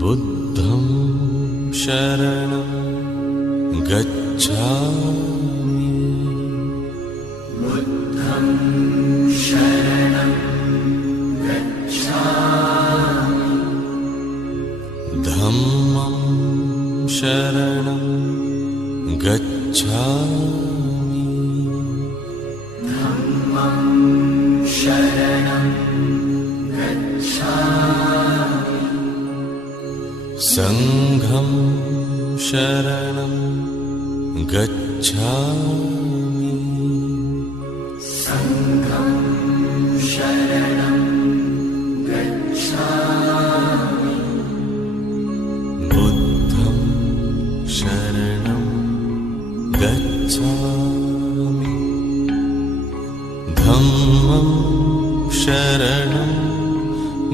बुद्धं शरणं गच्छामि। बुद्धं शरणं गच्छामि। धम्मं शरणं गच्छामि। धम्मं शरणं गच्छामि। संघं शरणं गच्छामि। संघं शरणं गच्छामि। बुद्धं शरणं गच्छामि। धम्मं शरणं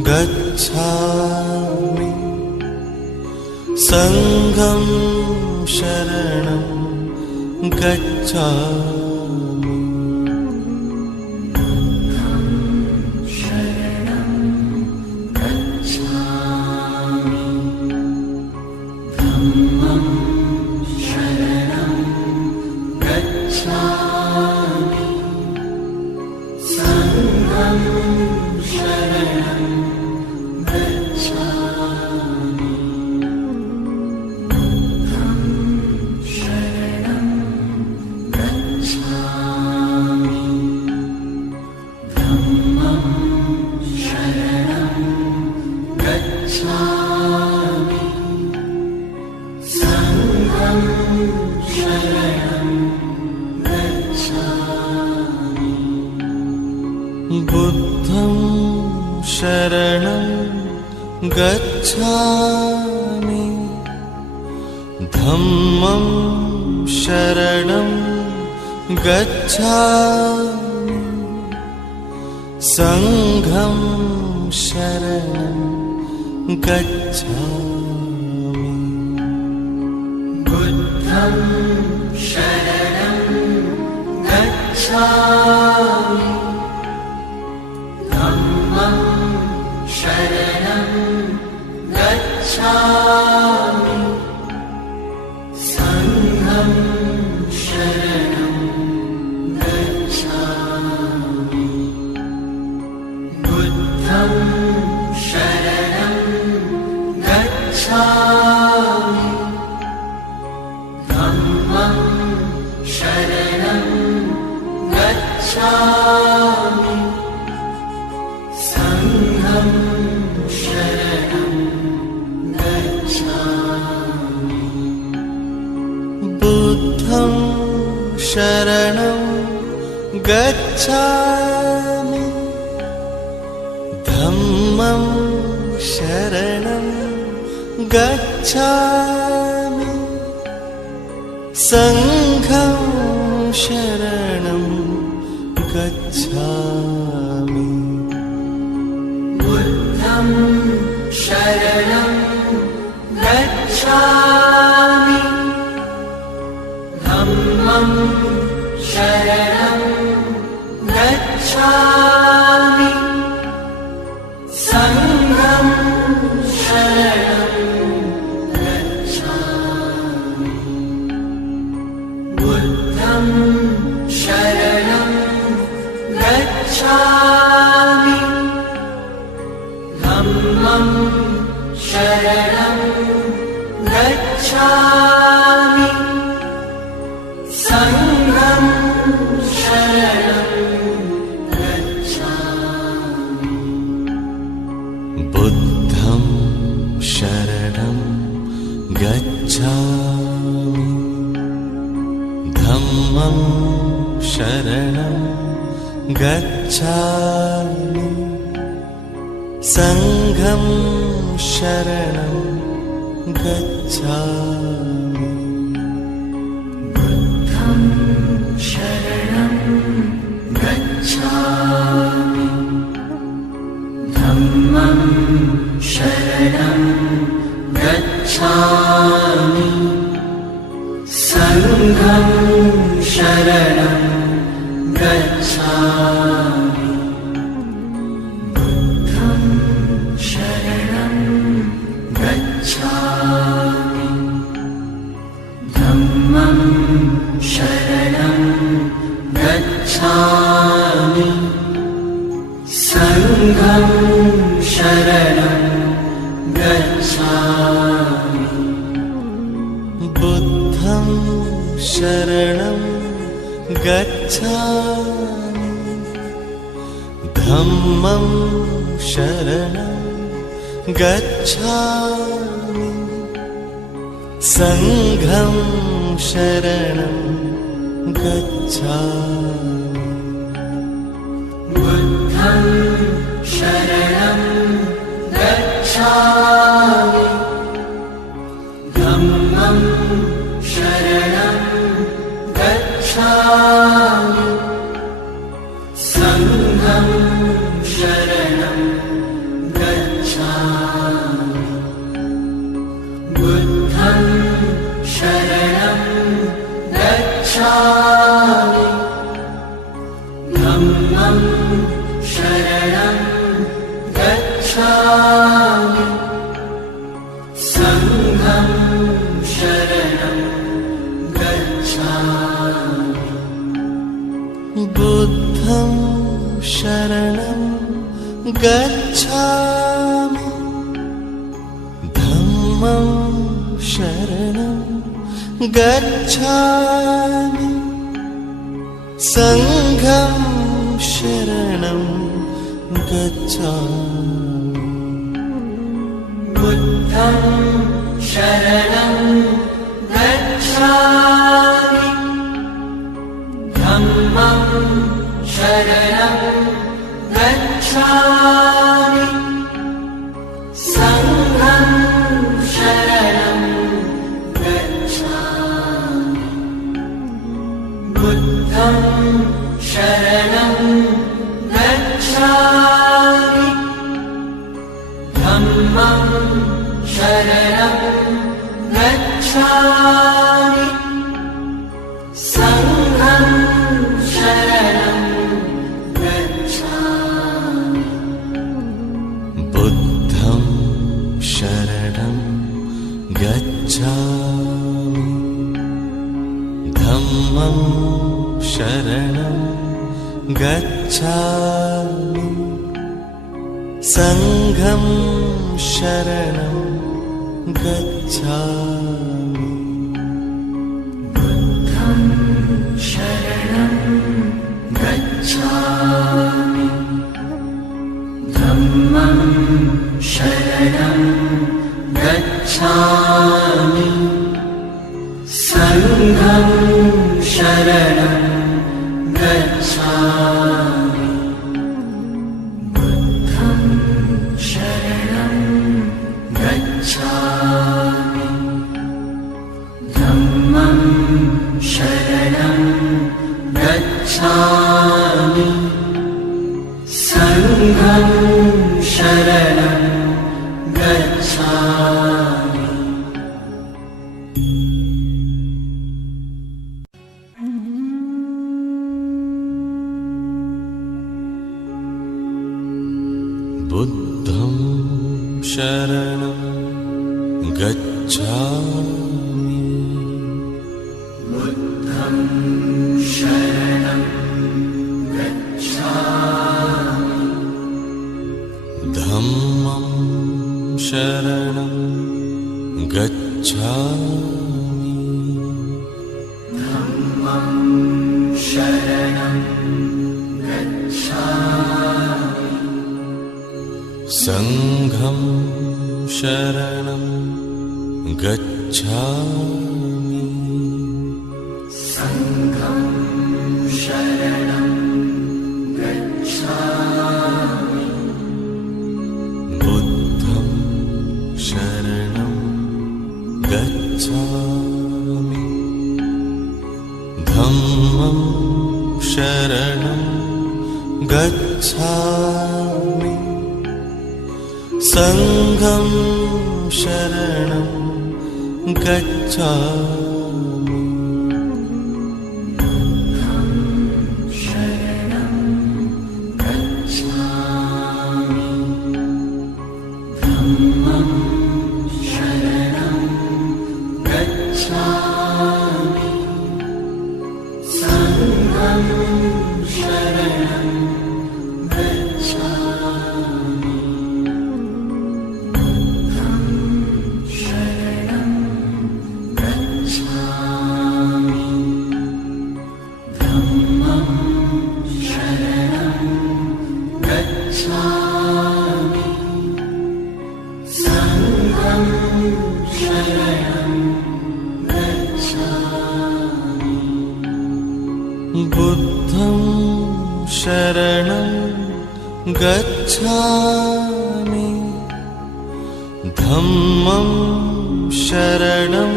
गच्छामि। संघं शरणं गच्छामि। बुद्धं शरणं गच्छामि। धम्मं शरणं गच्छामि। संघं शरणं गच्छामि। बुद्धं शरणं गच्छामि। धम्मं शरणं गच्छामि। संघं शरणं गच्छामि। बुद्धं शरणं गच्छामि। धम्मं शरणं गच्छामि। संघं शरणं गच्छामि। बुद्धं शरणं गच्छामि। धम्मं शरणं गच्छामि। संघं शरणं गच्छामि। बुद्धं शरणं गच्छामि। धम्मं शरणं गच्छामि। संघं शरणं गच्छामि। बुद्धं शरणं गच्छामि। धम्मं शरणं गच्छामि। संघं शरणं गच्छामि। बुद्धं शरणं गच्छामि। धम्मं शरणं गच्छामि। संघं शरणं गच्छामि। बुद्धं शरणं गच्छामि। धम्मं शरणं गच्छामि। संघं शरणं गच्छामि। बुद्धं शरणं गच्छामि। धम्मं शरणं गच्छामि। संघं शरणं गच्छामि। बुद्धं शरणं गच्छामि। धम्मं शरणं गच्छामि। संघं शरणं गच्छामि। संघं शरणं गच्छामि बुद्धं शरणं गच्छामि धम्मं शरणं गच्छामि संघं शरणं गच्छामि बुद्धं शरणं गच्छामि धम्मं शरणं गच्छामि संघं शरणं गच्छामि बुद्धं शरणं गच्छामि धम्मं शरणं गच्छामि संघं शरणं गच्छामि बुद्धं शरणं गच्छामि धम्मं शरणं गच्छामि संघं शरणं गच्छामि बुद्धं शरणं गच्छामि धम्मं शरणं गच्छामि संघं शरणं गच्छामि बुद्धं शरणं गच्छामि धम्मं शरणं गच्छामि संघं शरणं गच्छामि बुद्धं शरणं गच्छामि धम्मं शरणं गच्छामि संघं शरणं गच्छामि बुद्धं शरणं गच्छामि धम्मं शरणं गच्छामि संघं शरणं गच्छामि बुद्धं शरणं गच्छामि धम्मं शरणं गच्छामि संघं शरणं गच्छामि बुद्धं शरणं गच्छामि बुद्धं शरणं गच्छामि धम्मं शरणं गच्छामि धम्मं शरणं गच्छामि संघं शरणं गच्छामि संघं शरणं गच्छामि बुद्धं शरणं गच्छामि धम्मं शरणं गच्छामि संघं शरणं गच्छामि शरणं गच्छामि धम्मं शरणं गच्छामि संघं शरणं गच्छामि शरणं गच्छामि धम्मं शरणं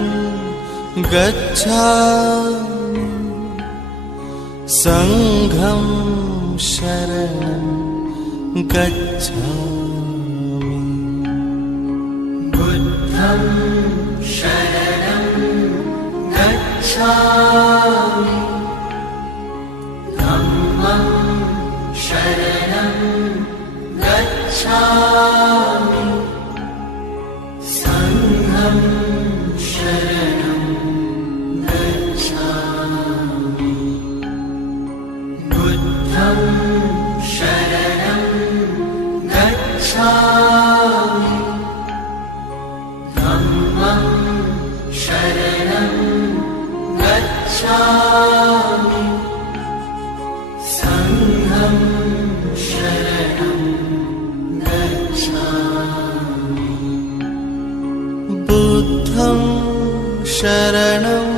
गच्छामि संघं शरणं गच्छामि बुद्धं शरणं गच्छामि धम्मं शरणं गच्छामि संघं शरणं गच्छामि बुद्धं शरणं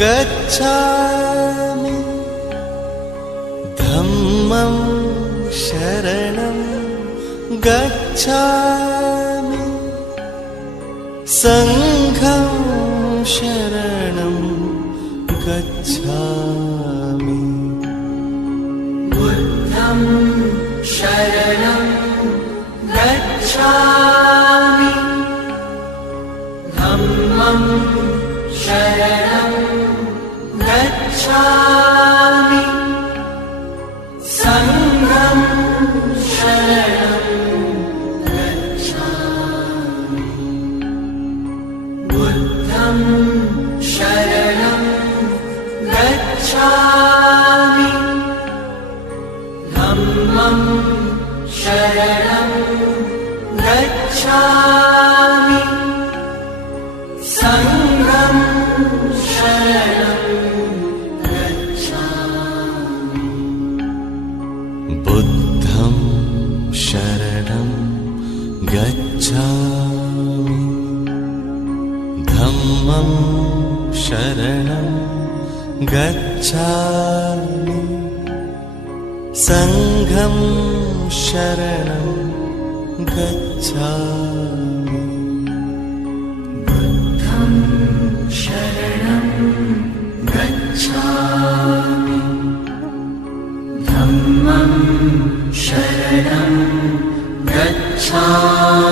गच्छामि धम्मं शरणं गच्छामि संघं शरणं गच्छामि बुद्धं शरणं गच्छामि धम्मं शरणं गच्छामि संघं शरणं गच्छामि बुद्धं शरणं गच्छामि धम्मं शरणं गच्छामि संघं शरणं गच्छामि बुद्धं शरणं गच्छामि धम्मं शरणं गच्छामि संघं शरणं गच्छामि बुद्धं शरणं गच्छामि धम्मं शरणं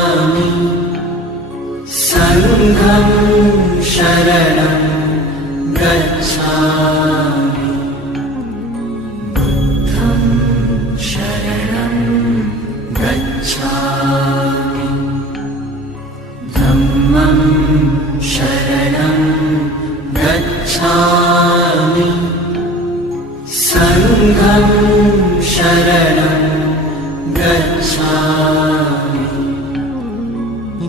गच्छामि संघं शरणं गच्छामि बुद्धं शरणं गच्छामि धम्मं शरणं गच्छामि संघं शरणं गच्छामि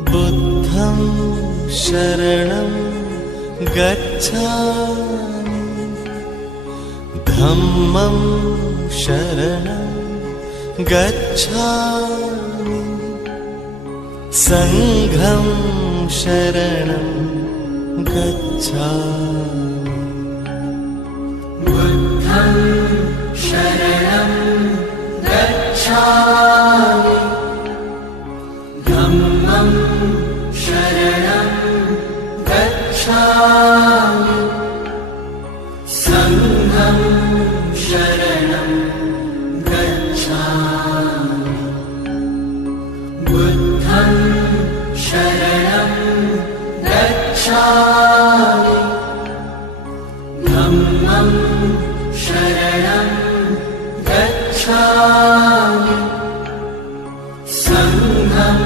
बुद्धं शरणं गच्छामि धम्मं शरणं गच्छामि संघं शरणं गच्छामि बुद्धं शरणं गच्छामि धम्मं शरणं गच्छामि संघं शरणं गच्छामि बुद्धं शरणं गच्छामि धम्मं शरणं गच्छामि संघं शरणं गच्छामि बुद्धं शरणं गच्छामि धम्मं शरणं गच्छामि संघं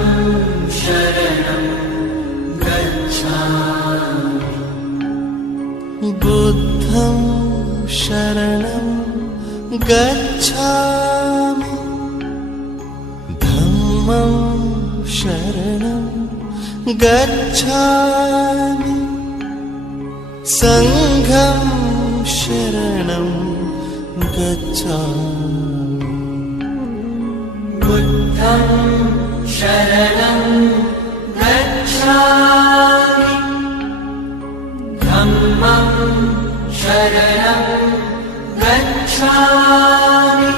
शरणं गच्छामि बुद्धं शरणं गच्छामि धम्मं शरणं गच्छामि संघं शरणं गच्छामि बुद्धं शरणं गच्छामि धम्मं शरणं गच्छामि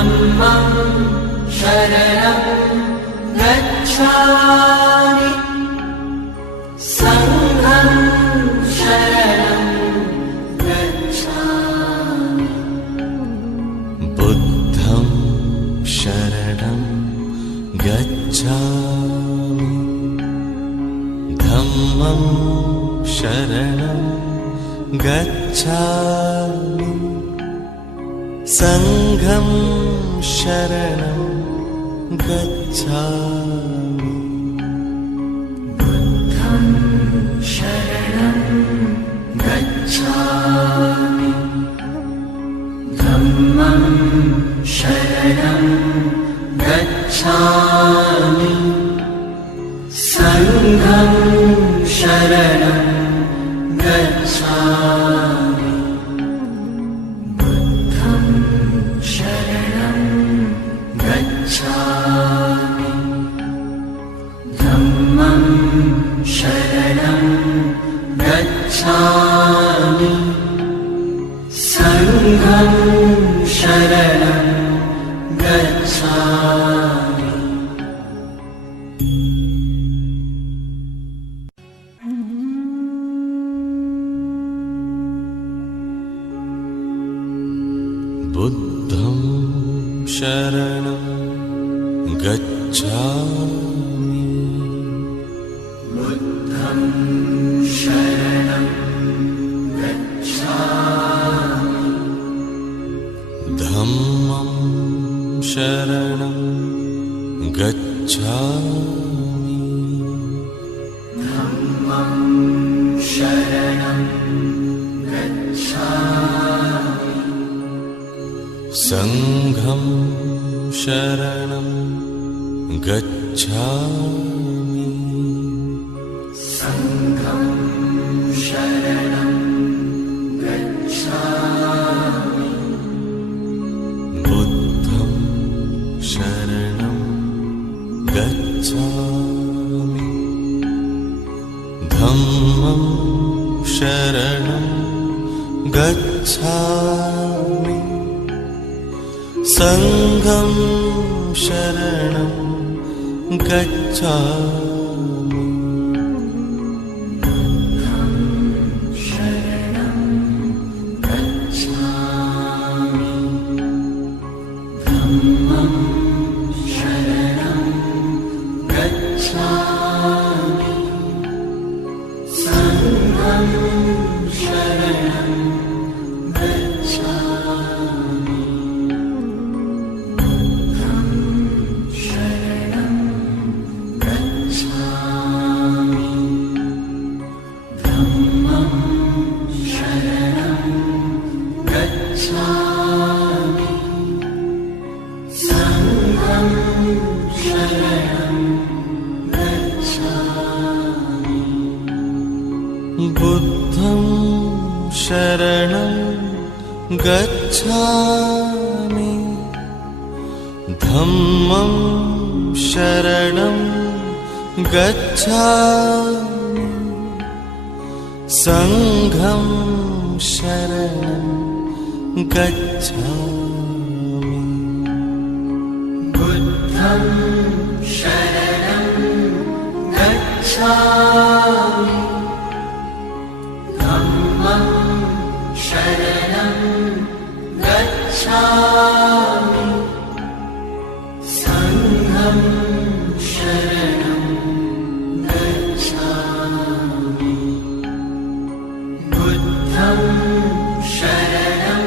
धम्मं शरणं गच्छामि संघं शरणं गच्छामि बुद्धं शरणं गच्छामि धम्मं शरणं गच्छामि संघं शरणं गच्छामि बुद्धं शरणं गच्छामि धम्मं शरणं गच्छामि संघं शरणं गच्छामि बुद्धं शरणं गच्छामि धम्मं शरणं गच्छामि संघं शरणं गच्छामि बुद्धं शरणं गच्छामि बुद्धं शरणं गच्छामि धम्मं शरणं गच्छामि धम्मं शरणं गच्छामि संघं शरणं गच्छामि संघं शरणं गच्छामि बुद्धं शरणं गच्छामि धम्मं शरणं गच्छामि संघं शरणं गच्छामि शरणं गच्छामि धम्मं शरणं गच्छामि संघं शरणं गच्छामि बुद्धं शरणं गच्छामि धम्मं शरणं गच्छामि संघं शरणं गच्छामि बुद्धं शरणं गच्छामि धम्मं शरणं गच्छामि संघं शरणं गच्छामि बुद्धं शरणं गच्छामि धम्मं शरणं गच्छामि संघं शरणं गच्छामि बुद्धं शरणं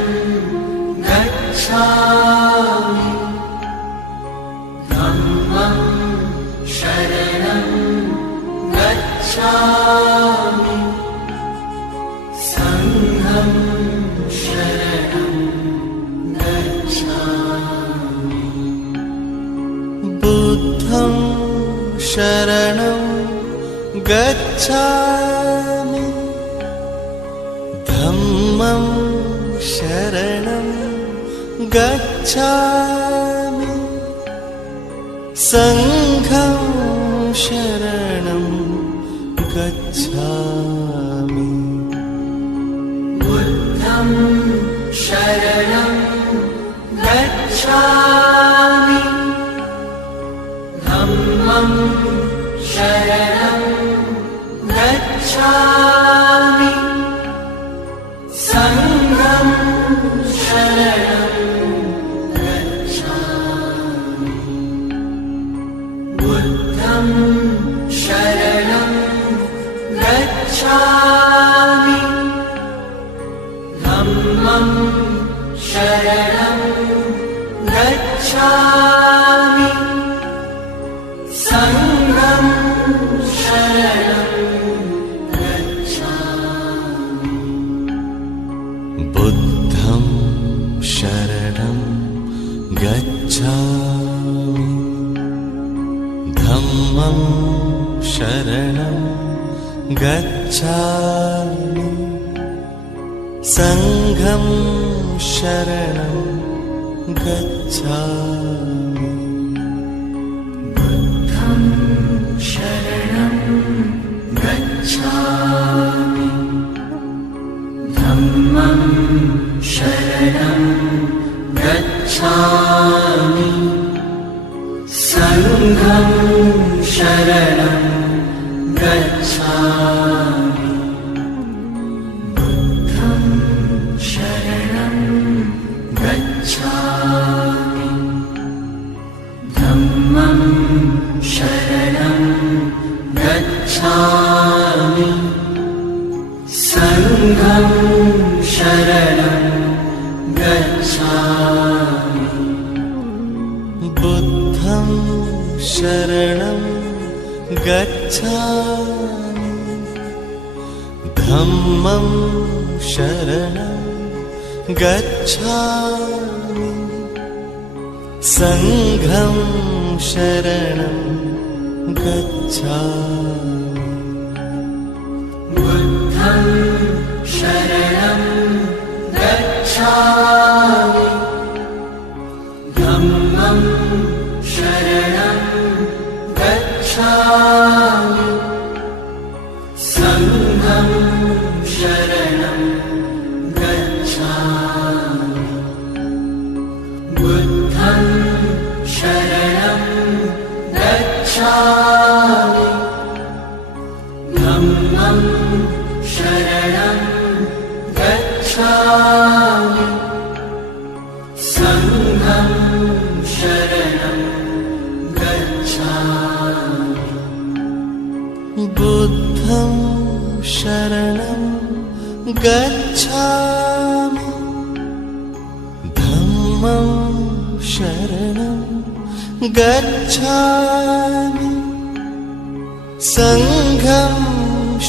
गच्छामि धम्मं शरणं गच्छामि संघं शरणं गच्छामि बुद्धं शरणं गच्छामि धम्मं शरणं गच्छामि संघं शरणं गच्छामि बुद्धं शरणं गच्छामि गच्छामि संघं शरणं गच्छामि बुद्धं शरणं गच्छामि धम्मं शरणं गच्छामि संघं शरणं गच्छामि बुद्धं शरणं गच्छामि धम्मं शरणं गच्छामि संघं शरणं गच्छामि बुद्धं शरणं गच्छामि धम्मं शरणं गच्छामि संघं शरणं गच्छामि बुद्धं शरणं गच्छामि धम्मं शरणं गच्छामि संघं शरणं गच्छामि बुद्धं शरणं गच्छामि धम्मं शरणं गच्छामि संघं शरणं गच्छामि बुद्धं शरणं गच्छामि धम्मं शरणं गच्छामि संघं शरणं गच्छामि बुद्धं शरणं गच्छामि धम्मं शरणं गच्छामि संघं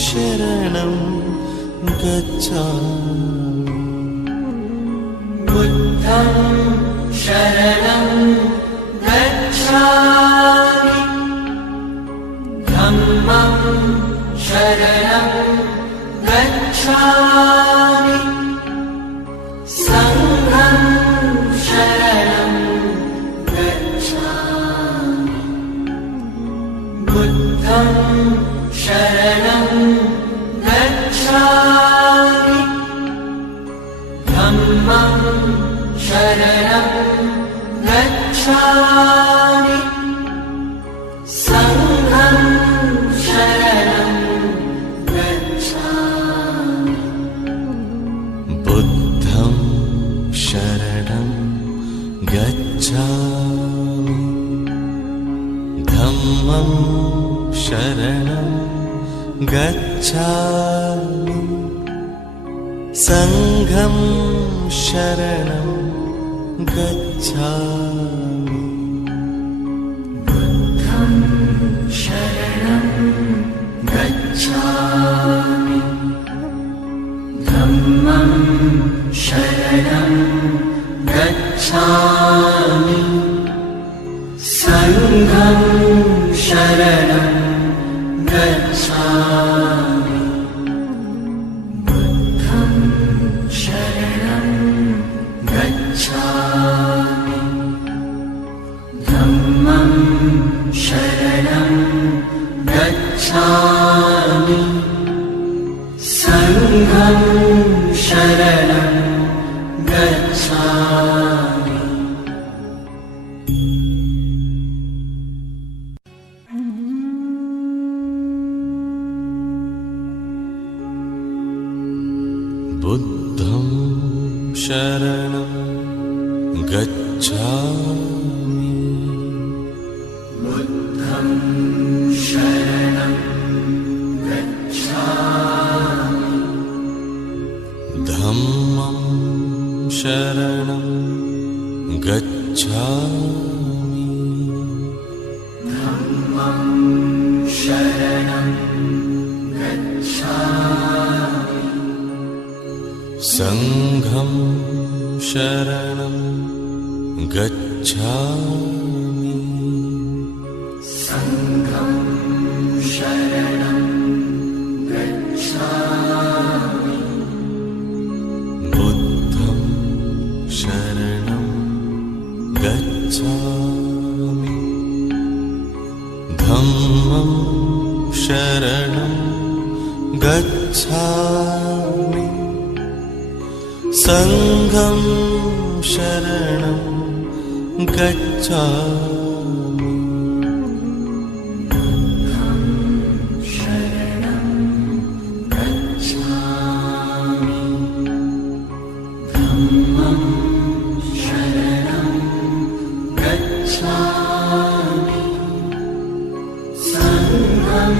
शरणं गच्छामि बुद्धं शरणं गच्छामि धम्मं शरणं गच्छामि संघं शरणं गच्छामि बुद्धं शरणं गच्छामि धम्मं शरणं गच्छामि संघं शरणं गच्छामि बुद्धं शरणं गच्छामि धम्मं शरणं गच्छामि संघं शरणं गच्छामि बुद्धं शरणं गच्छामि धम्मं शरणं गच्छामि संघं शरणं गच्छामि बुद्धं शरणं गच्छामि धम्मं शरणं गच्छामि संघं शरणं गच्छामि बुद्धं शरणं गच्छामि बुद्धं शरणं गच्छामि धम्मं शरणं गच्छामि गच्छामि धम्मं शरणं गच्छामि संघं शरणं गच्छामि संघं शरणं गच्छामि बुद्धं शरणं गच्छामि धम्मं शरणं गच्छामि संघं शरणं गच्छामि शरणं गच्छामि धम्मं शरणं गच्छामि संघं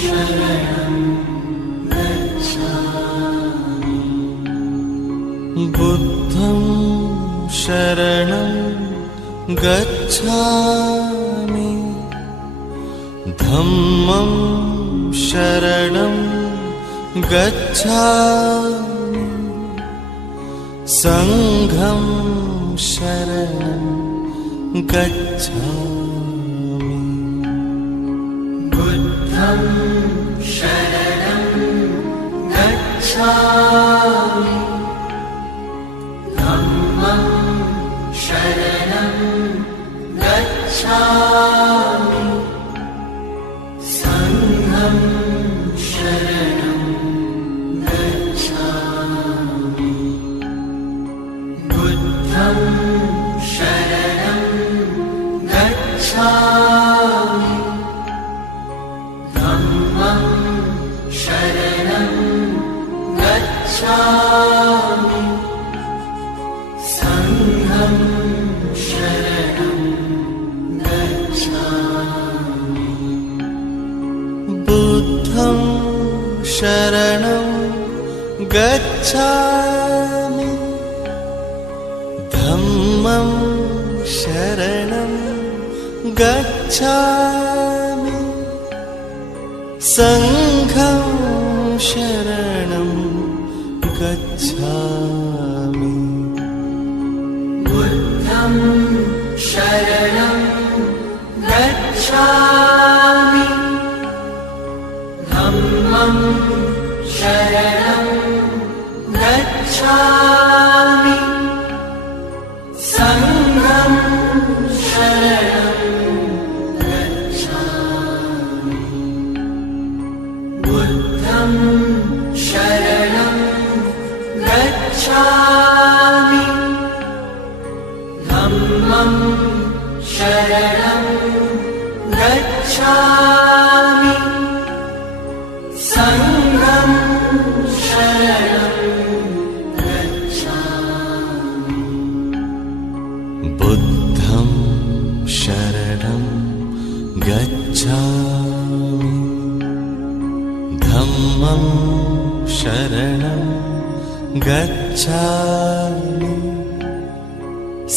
शरणं गच्छामि बुद्धं शरणं गच्छामि धम्मं शरणं गच्छामि संघं शरणं गच्छामि बुद्धं शरणं गच्छामि धम्मं शरणं गच्छामि संघं शरणं गच्छामि बुद्धं शरणं गच्छामि धम्मं शरणं गच्छामि संघं शरणं गच्छामि बुद्धं शरणं गच्छामि धम्मं शरणं गच्छामि संघं शरणं गच्छामि बुद्धं शरणं गच्छामि धम्मं शरणं गच्छामि संघं शरणं गच्छामि बुद्धं शरणं गच्छामि धम्मं शरणं गच्छामि संघं शरणं गच्छामि बुद्धं शरणं गच्छामि धम्मं शरणं गच्छामि संघं शरणं गच्छामि बुद्धं शरणं गच्छामि धम्मं शरणं गच्छामि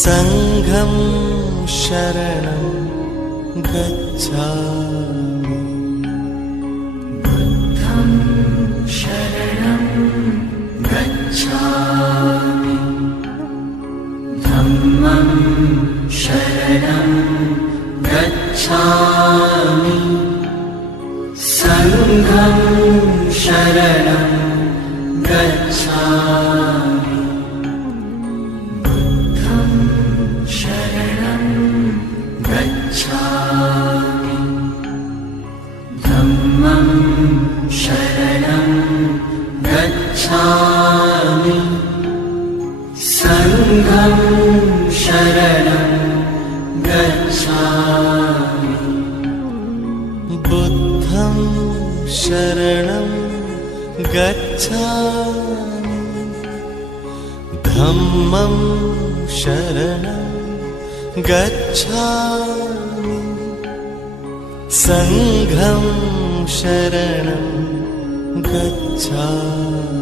संघं शरणं गच्छामि बुद्धं शरणं गच्छामि धम्मं शरणं गच्छामि संघं शरणं गच्छामि बुद्धं शरणं गच्छामि धम्मं शरणं गच्छामि संघं शरणं गच्छामि बुद्धं शरणं गच्छामि धम्मं शरणं गच्छामि संघं शरणं गच्छामि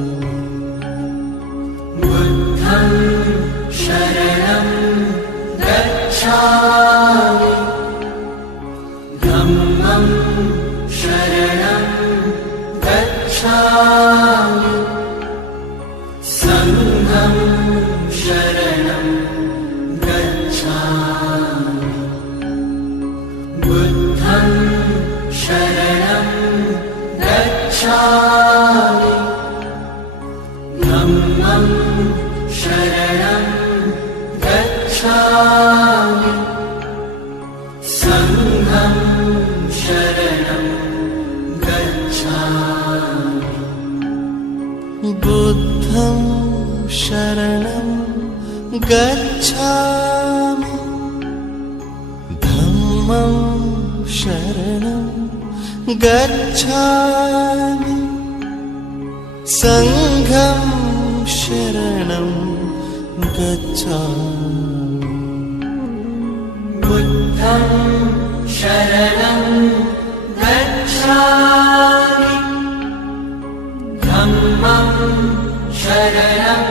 बुद्धं शरणं गच्छामि धम्मं शरणं गच्छामि संघं शरणं गच्छामि बुद्धं शरणं गच्छामि धम्मं शरणं गच्छामि संघं शरणं गच्छामि बुद्धं शरणं गच्छामि धम्मं शरणं गच्छामि संघं शरणं गच्छामि बुद्धं शरणं गच्छामि धम्मं शरणं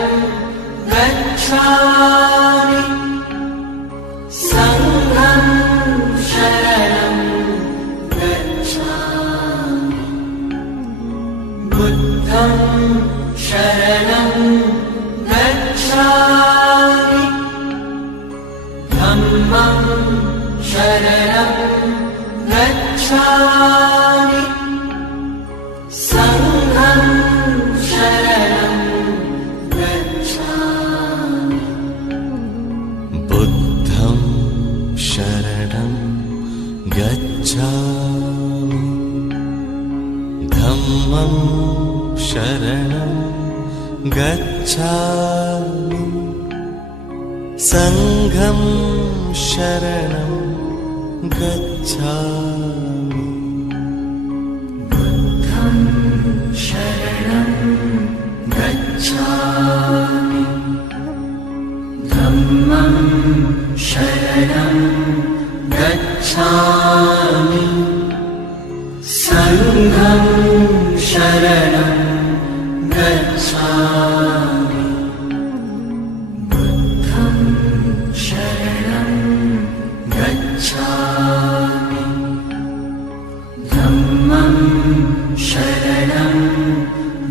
गच्छामि संघं शरणं गच्छामि बुद्धं शरणं गच्छामि धम्मं शरणं गच्छामि संघं शरणं गच्छामि बुद्धं शरणं गच्छामि धम्मं शरणं गच्छामि संघं शरणं गच्छामि बुद्धं शरणं गच्छामि धम्मं शरणं गच्छामि संघं शरणं गच्छामि बुद्धं शरणं गच्छामि धम्मं शरणं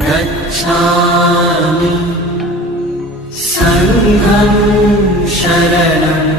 गच्छामि संघं शरणं